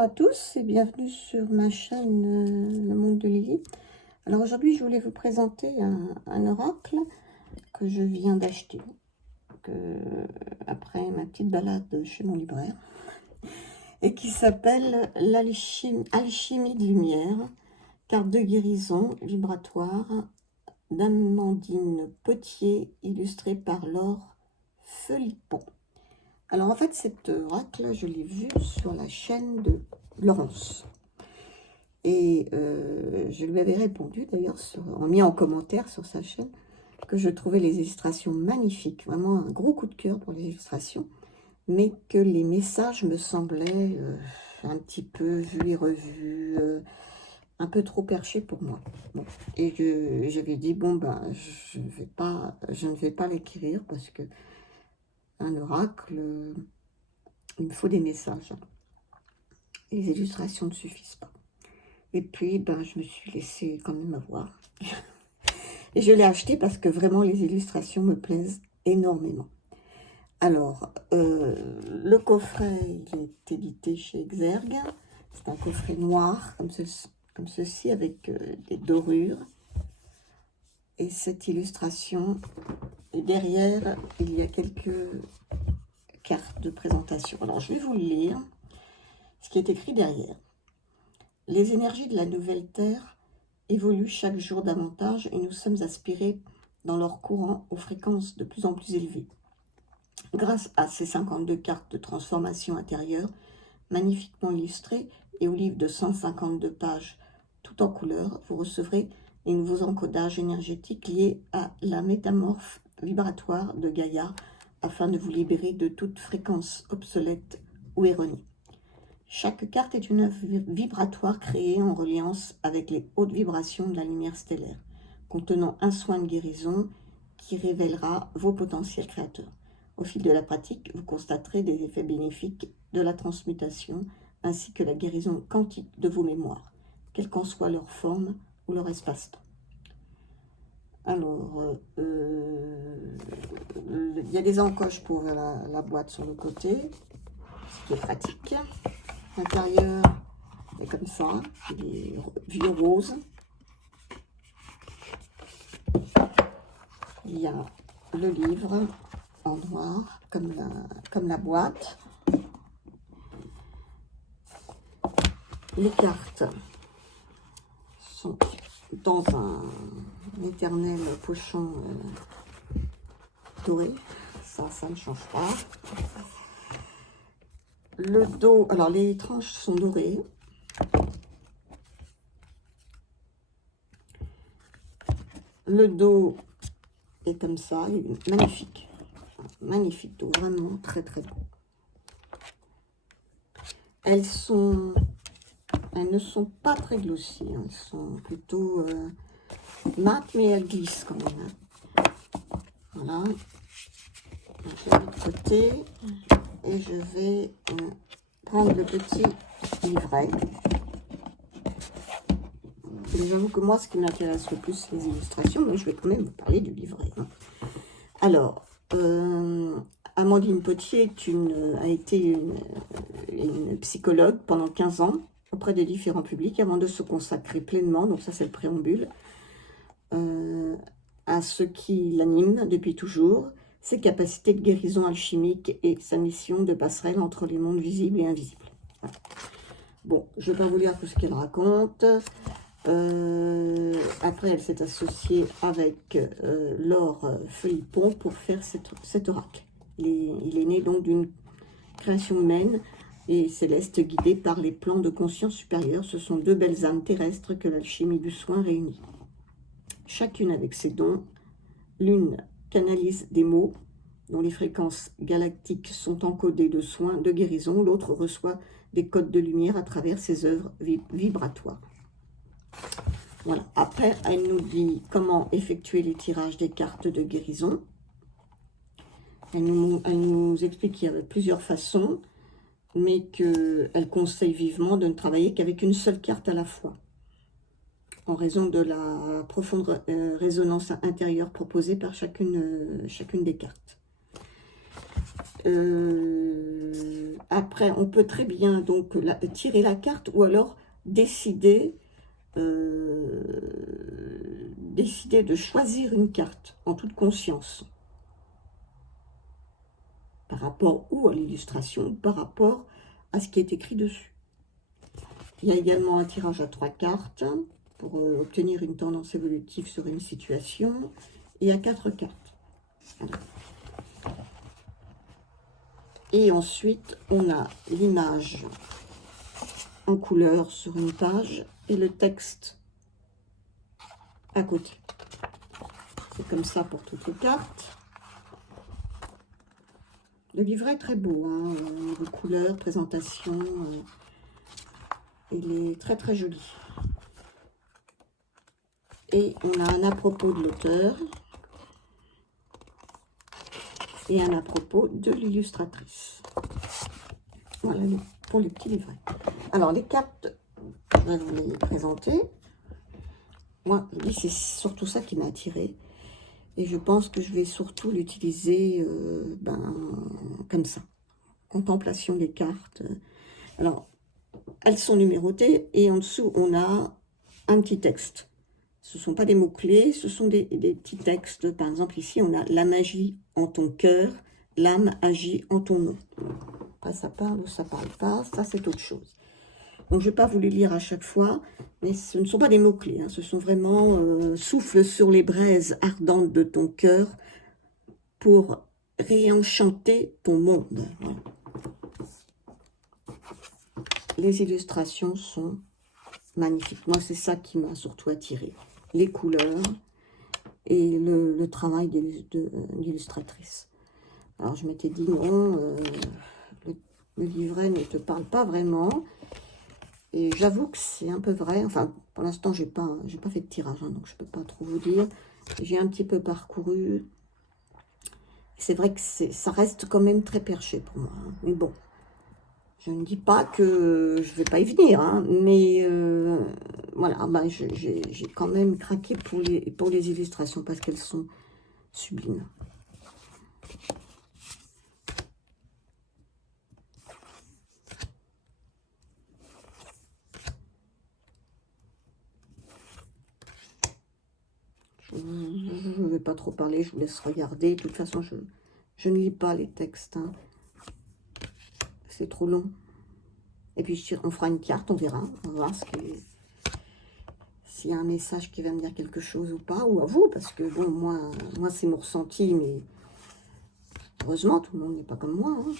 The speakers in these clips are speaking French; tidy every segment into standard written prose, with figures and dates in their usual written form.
Bonjour à tous et bienvenue sur ma chaîne Le Monde de Lily. Alors aujourd'hui je voulais vous présenter un oracle que je viens d'acheter après ma petite balade chez mon libraire et qui s'appelle l'Alchimie de lumière, carte de guérison vibratoire d'Amandine Potier, illustrée par Laure Felipon. Alors en fait cet oracle je l'ai vu sur la chaîne de Laurence. Et je lui avais répondu d'ailleurs, en mis en commentaire sur sa chaîne, que je trouvais les illustrations magnifiques, vraiment un gros coup de cœur pour les illustrations, mais que les messages me semblaient un petit peu vus et revus, un peu trop perchés pour moi. Bon. Et j'avais dit, bon ben, je ne vais pas l'écrire parce que un oracle, il me faut des messages. Les illustrations ne suffisent pas. Et puis, ben, je me suis laissée quand même avoir. Et je l'ai acheté parce que vraiment, les illustrations me plaisent énormément. Alors, le coffret, il est édité chez Exergue. C'est un coffret noir, comme ceci, avec des dorures. Et cette illustration, et derrière, il y a quelques cartes de présentation. Alors, je vais vous le lire, ce qui est écrit derrière. Les énergies de la nouvelle Terre évoluent chaque jour davantage et nous sommes aspirés dans leur courant aux fréquences de plus en plus élevées. Grâce à ces 52 cartes de transformation intérieure, magnifiquement illustrées, et au livre de 152 pages tout en couleur, vous recevrez les nouveaux encodages énergétiques liés à la métamorphe vibratoire de Gaïa afin de vous libérer de toute fréquence obsolète ou erronée. Chaque carte est une œuvre vibratoire créée en reliance avec les hautes vibrations de la lumière stellaire, contenant un soin de guérison qui révélera vos potentiels créateurs. Au fil de la pratique, vous constaterez des effets bénéfiques de la transmutation ainsi que la guérison quantique de vos mémoires, quelle qu'en soit leur forme ou leur espace-temps. Alors, il y a des encoches pour la boîte sur le côté, ce qui est pratique. L'intérieur est comme ça, il est vieux rose. Il y a le livre en noir, comme la boîte. Les cartes sont dans un éternel pochon doré. Ça ne change pas. Le dos, alors les tranches sont dorées. Le dos est comme ça, il est magnifique. Magnifique dos, vraiment très très beau. Elles ne sont pas très glossy, hein, elles sont plutôt mates, mais elles glissent quand même. Hein. Voilà. Je vais de côté et je vais prendre le petit livret. J'avoue que moi, ce qui m'intéresse le plus, c'est les illustrations, mais je vais quand même vous parler du livret. Hein. Alors, Amandine Potier a été une psychologue pendant 15 ans auprès de différents publics avant de se consacrer pleinement, donc ça c'est le préambule, à ce qui l'anime depuis toujours, ses capacités de guérison alchimique et sa mission de passerelle entre les mondes visibles et invisibles. Voilà. Bon, je ne vais pas vous lire tout ce qu'elle raconte. Après, elle s'est associée avec Laure Felipon pour faire cet oracle. Il est né donc d'une création humaine et céleste guidée par les plans de conscience supérieure. Ce sont deux belles âmes terrestres que l'alchimie du soin réunit. Chacune avec ses dons, l'une canalise des mots dont les fréquences galactiques sont encodées de soins de guérison, l'autre reçoit des codes de lumière à travers ses œuvres vibratoires. Voilà. Après, elle nous dit comment effectuer les tirages des cartes de guérison. Elle nous explique qu'il y avait plusieurs façons, mais qu'elle conseille vivement de ne travailler qu'avec une seule carte à la fois, en raison de la profonde résonance intérieure proposée par chacune des cartes. Après, on peut très bien donc tirer la carte ou alors décider, décider de choisir une carte en toute conscience par rapport ou à l'illustration, par rapport à ce qui est écrit dessus. Il y a également un tirage à 3 cartes pour obtenir une tendance évolutive sur une situation et à 4 cartes. Voilà. Et ensuite, on a l'image en couleur sur une page et le texte à côté. C'est comme ça pour toutes les cartes. Le livret est très beau, hein, les couleurs, présentation, il est très très joli. Et on a un à propos de l'auteur et un à propos de l'illustratrice. Voilà pour les petits livrets. Alors les cartes, je vais vous les présenter. Moi, je dis, c'est surtout ça qui m'a attirée. Et je pense que je vais surtout l'utiliser comme ça. Contemplation des cartes. Alors, elles sont numérotées et en dessous, on a un petit texte. Ce ne sont pas des mots-clés, ce sont des petits textes. Par exemple, ici, on a « La magie en ton cœur, l'âme agit en ton nom ». Après, ça parle ou ça ne parle pas, ça c'est autre chose. Donc, je ne vais pas vous les lire à chaque fois, mais ce ne sont pas des mots-clés. Hein, ce sont vraiment souffle sur les braises ardentes de ton cœur pour réenchanter ton monde. Voilà. Les illustrations sont magnifiques. Moi, c'est ça qui m'a surtout attirée. Les couleurs et le travail d'illustratrice. Alors, je m'étais dit non, le livret ne te parle pas vraiment. Et j'avoue que c'est un peu vrai. Enfin, pour l'instant, j'ai pas fait de tirage, hein, donc je peux pas trop vous dire. J'ai un petit peu parcouru. C'est vrai que ça reste quand même très perché pour moi. Hein. Mais bon, je ne dis pas que je vais pas y venir, hein, mais voilà, j'ai quand même craqué pour les illustrations parce qu'elles sont sublimes. Je ne vais pas trop parler, je vous laisse regarder. De toute façon, je ne lis pas les textes. Hein. C'est trop long. Et puis, on fera une carte, on verra. On va voir s'il y a un message qui va me dire quelque chose ou pas. Ou à vous, parce que, bon, moi c'est mon ressenti, mais heureusement, tout le monde n'est pas comme moi. Hein.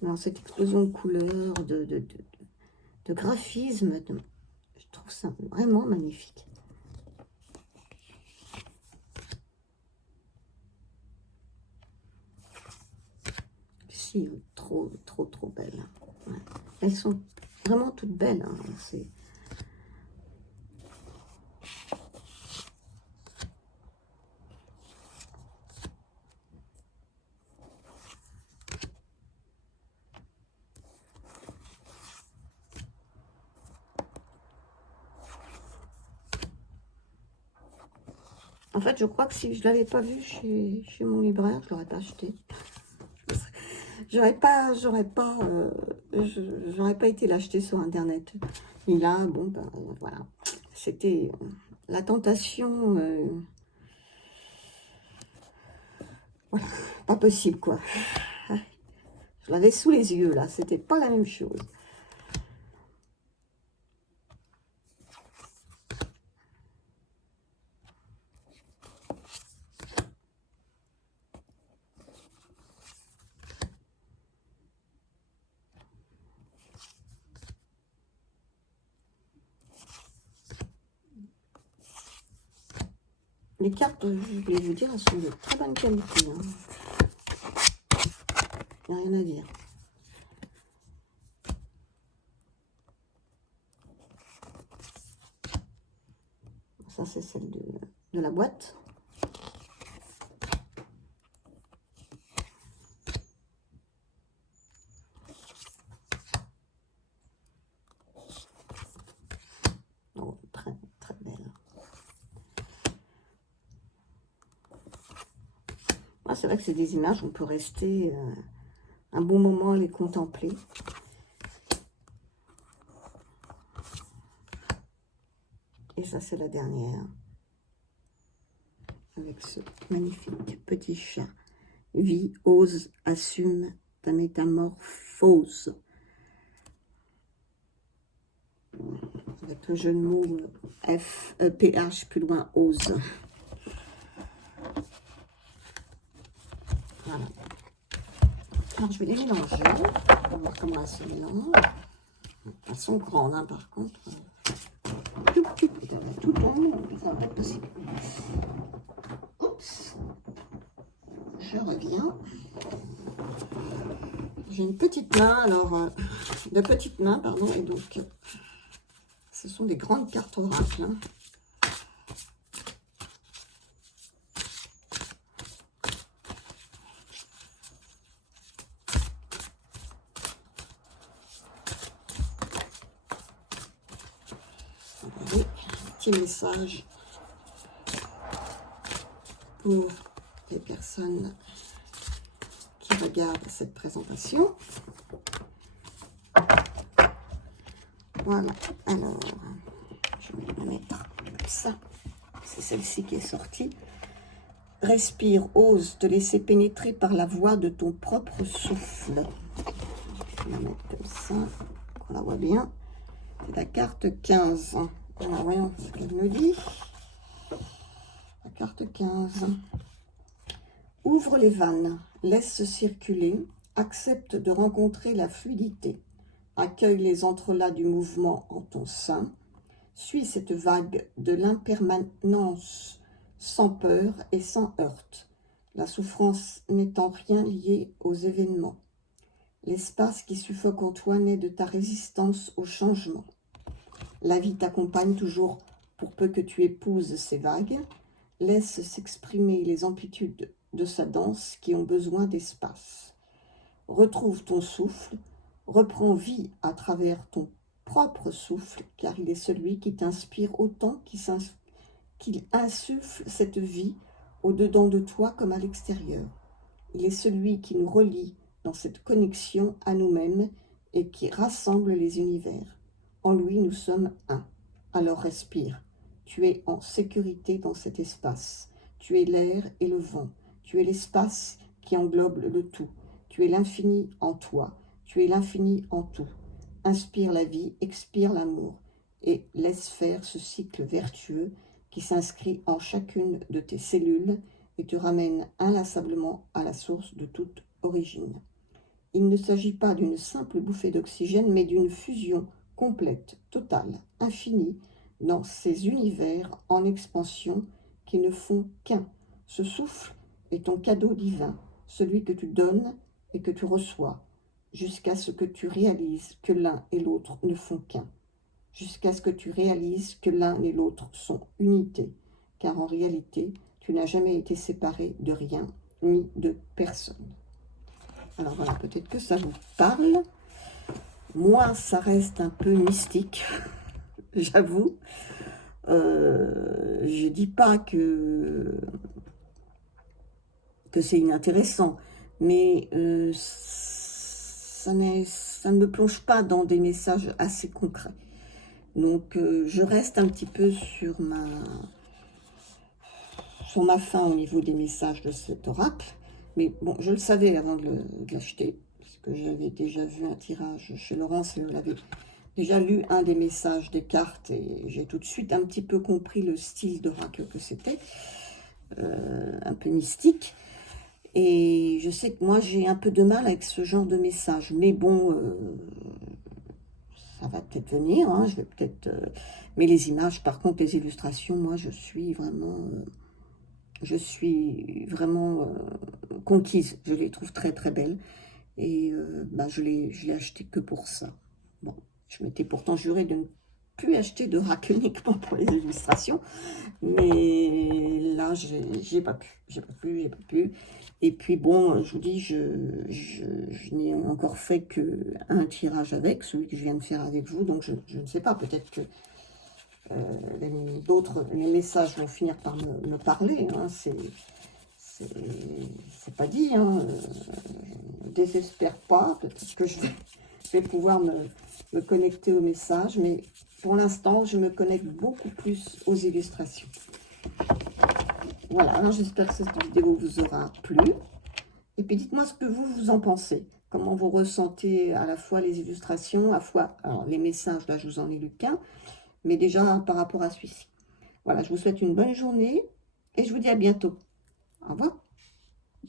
Alors, cette explosion de couleurs, de graphisme, je trouve ça vraiment magnifique. Si, trop belles. Ouais. Elles sont vraiment toutes belles. Hein. C'est... En fait, je crois que si je ne l'avais pas vu chez mon libraire, je ne l'aurais pas acheté. J'aurais pas été l'acheter sur Internet. Et là, bon, ben, voilà. C'était la tentation. Voilà, pas possible, quoi. Je l'avais sous les yeux, là. C'était pas la même chose. Les cartes, je voulais vous dire, elles sont de très bonne qualité. Hein. Il n'y a rien à dire. Ça, c'est celle de la boîte. Oh, très Ah, c'est vrai que c'est des images, on peut rester un bon moment à les contempler. Et ça, c'est la dernière. Avec ce magnifique petit chat. Vis, ose, assume ta métamorphose. Avec le jeu de mots PH plus loin, ose. Voilà. Alors, je vais les mélanger. On va voir comment elles se mélangent. Elles sont grandes, hein, par contre. Tout tombe, ça va pas être possible. Oups. Je reviens. J'ai une petite main, alors, de petite main, pardon, et donc, ce sont des grandes cartes oracles. Hein. Allez, petit message pour les personnes qui regardent cette présentation. Voilà, alors, je vais la mettre comme ça. C'est celle-ci qui est sortie. Respire, ose te laisser pénétrer par la voix de ton propre souffle. Je vais la mettre comme ça, qu'on la voit bien. C'est la carte 15. Alors, voyons ce qu'elle me dit. La carte 15. Ouvre les vannes, laisse circuler, accepte de rencontrer la fluidité. Accueille les entrelacs du mouvement en ton sein. Suis cette vague de l'impermanence sans peur et sans heurte. La souffrance n'étant rien liée aux événements. L'espace qui suffoque en toi naît de ta résistance au changement. La vie t'accompagne toujours pour peu que tu épouses ces vagues. Laisse s'exprimer les amplitudes de sa danse qui ont besoin d'espace. Retrouve ton souffle. Reprends vie à travers ton propre souffle, car il est celui qui t'inspire autant qu'il insuffle cette vie au-dedans de toi comme à l'extérieur. Il est celui qui nous relie dans cette connexion à nous-mêmes et qui rassemble les univers. En lui, nous sommes un. Alors respire. Tu es en sécurité dans cet espace. Tu es l'air et le vent. Tu es l'espace qui englobe le tout. Tu es l'infini en toi. Tu es l'infini en tout. Inspire la vie, expire l'amour et laisse faire ce cycle vertueux qui s'inscrit en chacune de tes cellules et te ramène inlassablement à la source de toute origine. Il ne s'agit pas d'une simple bouffée d'oxygène, mais d'une fusion complète, totale, infinie, dans ces univers en expansion qui ne font qu'un. Ce souffle est ton cadeau divin, celui que tu donnes et que tu reçois, jusqu'à ce que tu réalises que l'un et l'autre ne font qu'un, jusqu'à ce que tu réalises que l'un et l'autre sont unité, car en réalité, tu n'as jamais été séparé de rien, ni de personne. Alors voilà, peut-être que ça vous parle. Moi, ça reste un peu mystique, j'avoue. Je dis pas que c'est inintéressant, mais ça ne me plonge pas dans des messages assez concrets. Donc, je reste un petit peu sur ma faim au niveau des messages de cet oracle. Mais bon, je le savais avant de l'acheter, parce que j'avais déjà vu un tirage chez Laurence et on avait déjà lu un des messages des cartes et j'ai tout de suite un petit peu compris le style d'oracle que c'était, un peu mystique. Et je sais que moi, j'ai un peu de mal avec ce genre de message. Mais bon, ça va peut-être venir. Hein, je vais peut-être... mais les images, par contre, les illustrations, moi, je suis vraiment conquise. Je les trouve très, très belles. Et je l'ai acheté que pour ça. Bon, je m'étais pourtant juré de ne plus acheter d'oracle uniquement pour les illustrations. Mais là, j'ai pas pu. Et puis bon, je vous dis, je n'ai encore fait qu'un tirage avec, celui que je viens de faire avec vous. Donc je ne sais pas, peut-être que les messages vont finir par me parler. Hein, c'est pas dit, hein, désespère pas, peut-être que je vais pouvoir me connecter aux messages, mais pour l'instant, je me connecte beaucoup plus aux illustrations. Voilà, alors j'espère que cette vidéo vous aura plu. Et puis dites-moi ce que vous en pensez. Comment vous ressentez à la fois les illustrations, à la fois alors, les messages, là je vous en ai lu qu'un, mais déjà par rapport à celui-ci. Voilà, je vous souhaite une bonne journée et je vous dis à bientôt. Au revoir.